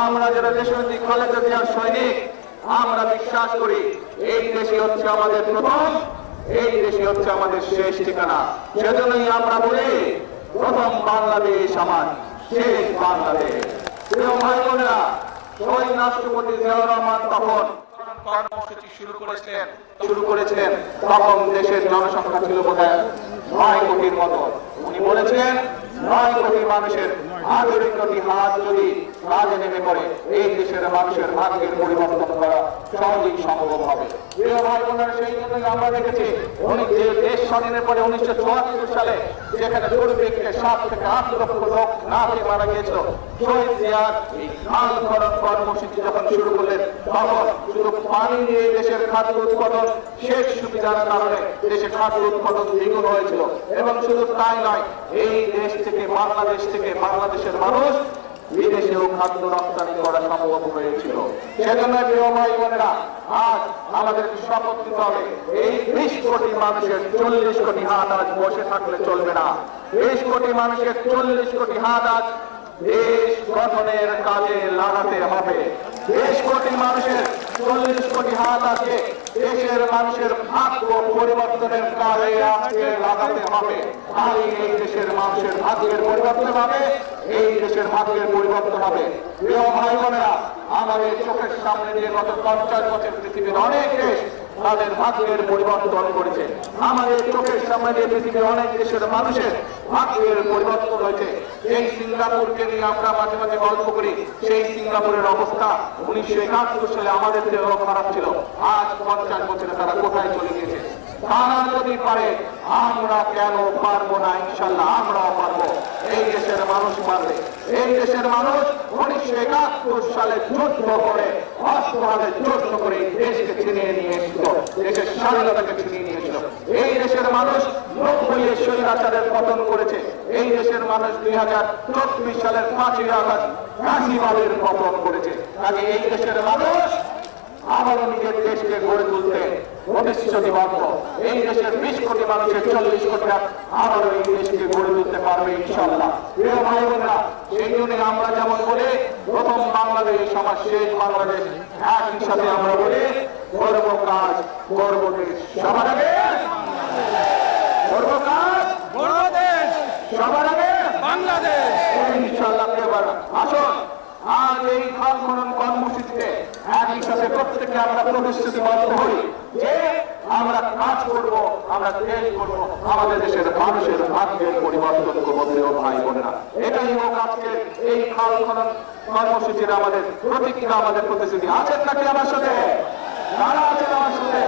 আমরা যারা দেশনেত্রী খালেদা জিয়ার সৈনিক, আমরা বিশ্বাস করি এই দেশই হচ্ছে আমাদের প্রথম, এই দেশই হচ্ছে আমাদের শেষ ঠিকানা। সেজন্যই আমরা বলি প্রথম বাংলাদেশ আমার, শেষ বাংলাদেশ। প্রিয় ভাই বোনেরা, শহীদ রাষ্ট্রপতি জিয়াউর রহমান তখন কর্মসূচি শুরু করেছিলেন, তখন দেশের জনসংখ্যা ছিল বোধহয় 9 কোটির মতো। উনি বলেছিলেন 9 কোটি মানুষের 8 কোটি হাত যদি কাজে নেমে পড়ে, এই দেশের মানুষের ভাগ্যের পরিবর্তন করা সহজেই সম্ভব হবে। প্রিয় ভাই বোনেরা, সেই জন্যই আমরা দেখেছি উনি যে দেশ স্বাধীনের পরে 1974 সালে যেখানে দুর্ভিক্ষে 7 থেকে 8 লক্ষ লোক না খেয়ে মারা গিয়েছিল, শহীদ জিয়ার এই খাল খনন কর্মসূচি যখন শুরু করলেন, তখন শুধু পানি নিয়ে দেশের খাদ্য উৎপাদন শেষ সুবিধার কারণে দেশে খাদ্য উৎপাদন দ্বিগুণ হয়েছিল। এবং শুধু তাই নয়, এই দেশ থেকে বাংলাদেশের মানুষ বিদেশেও খাদ্য রপ্তানি করা সম্ভব হয়েছিল। সেজন্য প্রিয় ভাই বোনেরা, আজ আমাদের শপথ নিতে হবে, এই 20 কোটি মানুষের 40 কোটি হাত আজ বসে থাকলে চলবে না। 20 কোটি মানুষের 40 কোটি হাত আজ দেশ গঠনের কাজে লাগাতে হবে। 20 কোটি মানুষের 40 কোটি হাত আছে দেশের মানুষের ভাগ্য পরিবর্তনের কাজে আজকে লাগাতে হবে। তাই এই দেশের মানুষের ভাগ্যের পরিবর্তন হবে, এই দেশের ভাগ্যের পরিবর্তন হবে। প্রিয় ভাই বোনেরা, আমাদের চোখের সামনে দিয়ে গত 50 বছর পৃথিবীর অনেক দেশ তাদের ভাগ্যের পরিবর্তন করেছে। আমাদের চোখের সামনে দিয়ে পৃথিবীর অনেক দেশের মানুষের ভাগ্যের পরিবর্তন হয়েছে। এই সিঙ্গাপুরকে নিয়ে আমরা মাঝে মাঝে গল্প করি, সেই সিঙ্গাপুরের অবস্থা 1971 সালে আমাদের চেয়েও খারাপ ছিল। আজ 50 বছরে তারা কোথায় চলে গেছে? তারা যদি পারে, আমরা কেন পারবো না? ইনশাল্লাহ আমরাও পারবো। এই দেশের মানুষ পারবে। এই দেশের মানুষ 1971 সালে যুদ্ধ করে, অস্ত্রভাবে যুদ্ধ করে দেশকে ছিনিয়ে নিয়ে এসেছিল, দেশের স্বাধীনতাকে ছিনিয়ে নিয়ে এসেছিল। এই দেশের মানুষ 90 স্বৈরাচারের পতন করেছে। এই দেশের মানুষ 2024 সালের 5ই আগস্ট ফ্যাসিবাদের পতন করেছে। কাজে এই দেশের মানুষ আবারও নিজের দেশকে গড়ে তুলতে প্রতিশ্রুতিবদ্ধ। এই দেশের 20 কোটি মানুষের 40 কোটি আবারও এই দেশকে গড়ে তুলতে পারবে ইনশাল্লাহ। প্রিয় ভাই বোনেরা, সেই জন্য আমরা যেমন বলি প্রথম বাংলাদেশ আমার শেষ বাংলাদেশ, একই সাথে আমরা বলি করব কাজ করব দেশ। সবার আগে করব কাজ করব দেশ, সবার আগে বাংলাদেশ ইনশাল্লাহ। এবার আসুন আজ এই খাল খনন কর্মসূচিতে একই সাথে প্রত্যেকে আমরা প্রতিশ্রুতিবদ্ধ হই যে আমরা কাজ করব, আমরা দেশ করব, আমাদের দেশের মানুষের ভাগ্যের পরিবর্তন করব। প্রিয় ভাই বোনেরা, এটাই হোক আজকে এই খাল খনন কর্মসূচির আমাদের প্রতিজ্ঞা, আমাদের প্রতিশ্রুতি। আছেন নাকি আমার সাথে? কারা আছেন আমার সাথে?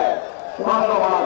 ধন্যবাদ।